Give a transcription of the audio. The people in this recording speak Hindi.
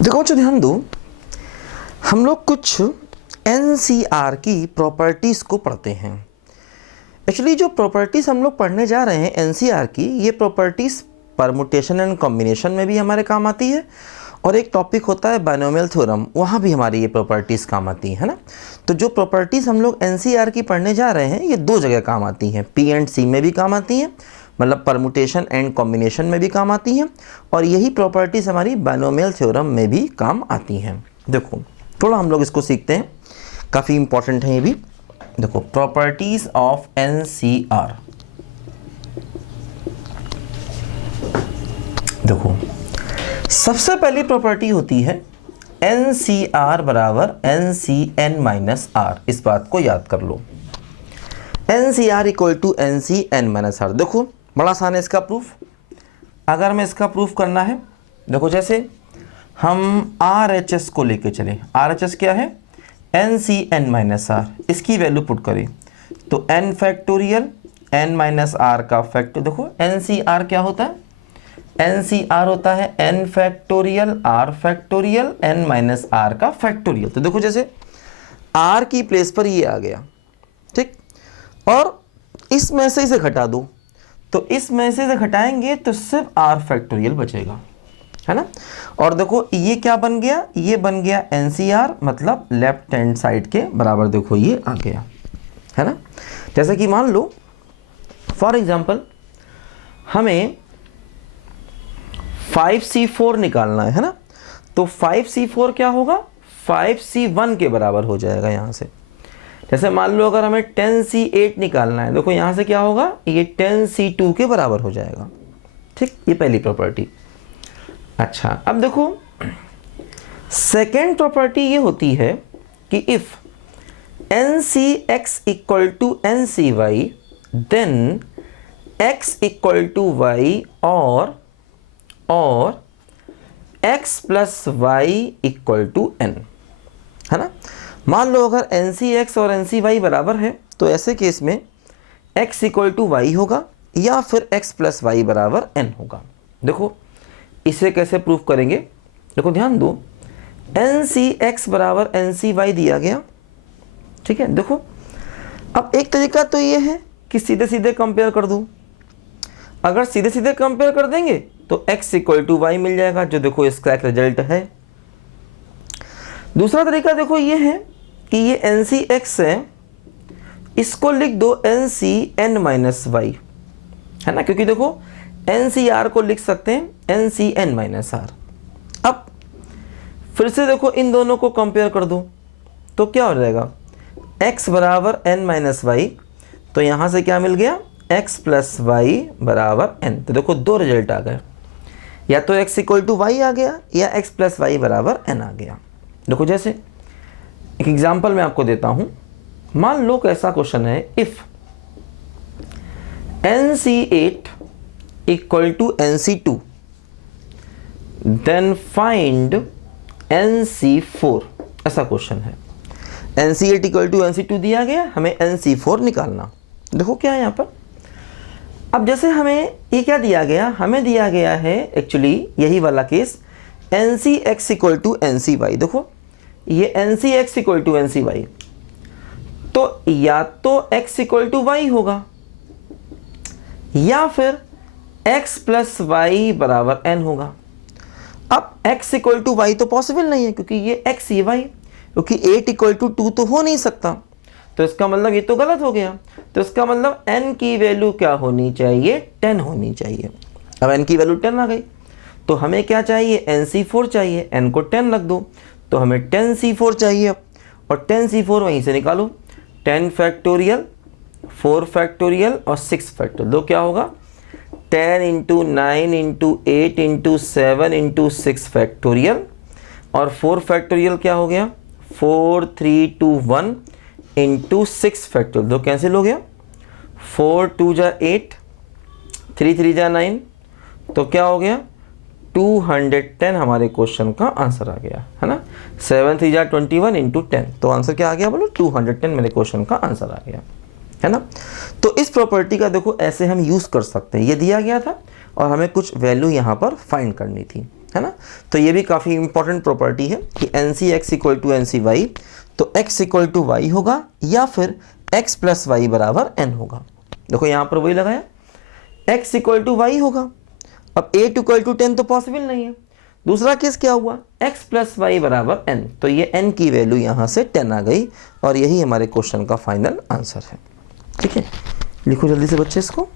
देखो बच्चों ध्यान दो, हम लोग कुछ एनसीआर की प्रॉपर्टीज़ को पढ़ते हैं। एक्चुअली जो प्रॉपर्टीज़ हम लोग पढ़ने जा रहे हैं एनसीआर की, ये प्रॉपर्टीज़ परमुटेशन एंड कॉम्बिनेशन में भी हमारे काम आती है, और एक टॉपिक होता है बाइनोमियल थ्योरम, वहाँ भी हमारी ये प्रॉपर्टीज़ काम आती है ना। तो जो प्रॉपर्टीज़ हम लोग एनसीआर की पढ़ने जा रहे हैं ये दो जगह काम आती हैं, पी एंड सी में भी काम आती हैं, मतलब परमुटेशन एंड कॉम्बिनेशन में भी काम आती हैं, और यही प्रॉपर्टीज़ हमारी बाइनोमियल थ्योरम में भी काम आती हैं। देखो थोड़ा हम लोग इसको सीखते हैं, काफ़ी इंपॉर्टेंट है ये भी। देखो प्रॉपर्टीज़ ऑफ एनसीआर, देखो सबसे पहली प्रॉपर्टी होती है NCR बराबर NCN माइनस आर। इस बात को याद कर लो, NCR equal to NCN minus R. देखो बड़ा आसान है इसका प्रूफ। अगर मैं इसका प्रूफ करना है, देखो जैसे हम RHS को लेके चले, RHS क्या है NCN माइनस आर, इसकी वैल्यू पुट करें तो n factorial n minus R का फैक्टर। देखो NCR क्या होता है, NCR होता है n फैक्टोरियल r फैक्टोरियल n माइनस r का फैक्टोरियल। तो देखो जैसे r की प्लेस पर ये आ गया, ठीक, और इसमें से इसे घटा दो, तो इसमें से इसे घटाएंगे तो सिर्फ r फैक्टोरियल बचेगा, है ना। और देखो ये क्या बन गया, ये बन गया NCR, मतलब लेफ्ट हैंड साइड के बराबर। देखो ये आ गया, है ना। जैसे कि मान लो फॉर एग्जांपल हमें 5C4 निकालना है ना, तो 5C4 क्या होगा, 5C1 के बराबर हो जाएगा यहाँ से। जैसे मान लो अगर हमें 10C8 निकालना है, देखो यहाँ से क्या होगा, ये 10C2 के बराबर हो जाएगा, ठीक। ये पहली प्रॉपर्टी। अच्छा अब देखो सेकेंड प्रॉपर्टी ये होती है कि if NCX equal to NCY then X equal to Y और x plus Y equal to n, है ना। मान लो अगर NCX और NCY बराबर है तो ऐसे केस में x इक्वल टू वाई होगा या फिर x प्लस वाई बराबर n होगा। देखो इसे कैसे प्रूफ करेंगे, देखो ध्यान दो, NCX बराबर NCY दिया गया, ठीक है। देखो अब एक तरीका तो ये है कि सीधे सीधे कंपेयर कर दूँ। अगर सीधे सीधे कंपेयर कर देंगे तो x इक्वल टू वाई मिल जाएगा, जो देखो इसका एक रिजल्ट है। दूसरा तरीका देखो ये है कि ये NCX है, इसको लिख दो NCN माइनस वाई, है ना, क्योंकि देखो NCR को लिख सकते हैं NCN माइनस आर। अब फिर से देखो इन दोनों को कंपेयर कर दो तो क्या हो जाएगा, x बराबर n माइनस वाई, तो यहाँ से क्या मिल गया, x प्लस वाई बराबर n। तो देखो दो रिजल्ट आ गए, या तो x इक्वल टू वाई आ गया या x प्लस वाई बराबर n आ गया। देखो जैसे एक एग्जांपल मैं आपको देता हूँ, मान लो कैसा क्वेश्चन है, if NC8 equal to NC2 then find NC4, ऐसा क्वेश्चन है। NC8 इक्वल टू NC2 दिया गया, हमें NC4 निकालना। देखो क्या है यहाँ पर, अब जैसे हमें ये क्या दिया गया, हमें दिया गया है एक्चुअली यही वाला case NCX equal to NCY। देखो ये NCX इक्वल टू NCY, तो या तो x इक्वल टू वाई होगा या फिर x प्लस वाई बराबर n होगा। अब x इक्वल टू वाई तो पॉसिबल नहीं है क्योंकि ये x ये y, क्योंकि 8 इक्वल टू 2 तो हो नहीं सकता, तो इसका मतलब ये तो गलत हो गया। तो इसका मतलब n की वैल्यू क्या होनी चाहिए, 10 होनी चाहिए। अब n की वैल्यू 10 आ गई, तो हमें क्या चाहिए, NC4 चाहिए, n को 10 रख दो, तो हमें 10C4 चाहिए, और 10C4 वहीं से निकालो, 10 फैक्टोरियल 4 फैक्टोरियल और 6 फैक्टोरियल। तो क्या होगा, 10 into 9 into 8 into 7 into 6 factorial, और 4 फैक्टोरियल क्या हो गया, 4 3 2 1 इंटू 6 फैक्टोरियल। तो कैंसिल हो गया, 4 2 जा 8, 3 3 जा 9, तो क्या हो गया 210 हमारे क्वेश्चन का आंसर आ गया, है ना। 7 3 जा 21 इंटू 10, तो आंसर क्या आ गया, बोलो 210 मेरे क्वेश्चन का आंसर आ गया, है ना। तो इस प्रॉपर्टी का देखो ऐसे हम यूज़ कर सकते हैं, ये दिया गया था और हमें कुछ वैल्यू यहाँ पर फाइंड करनी थी। है ना। तो ये भी काफ़ी इंपॉर्टेंट प्रॉपर्टी है कि n c x equal to n c y, तो x इक्वल टू वाई होगा या फिर x प्लस वाई बराबर n होगा। देखो यहाँ पर वही लगाया, x इक्वल टू वाई होगा। अब 8 इक्वल टू 10 तो पॉसिबल नहीं है। दूसरा केस क्या हुआ, x प्लस वाई बराबर n, तो ये n की वैल्यू यहाँ से 10 आ गई और यही हमारे क्वेश्चन का फाइनल आंसर है। ठीक है, लिखो जल्दी से बच्चे इसको।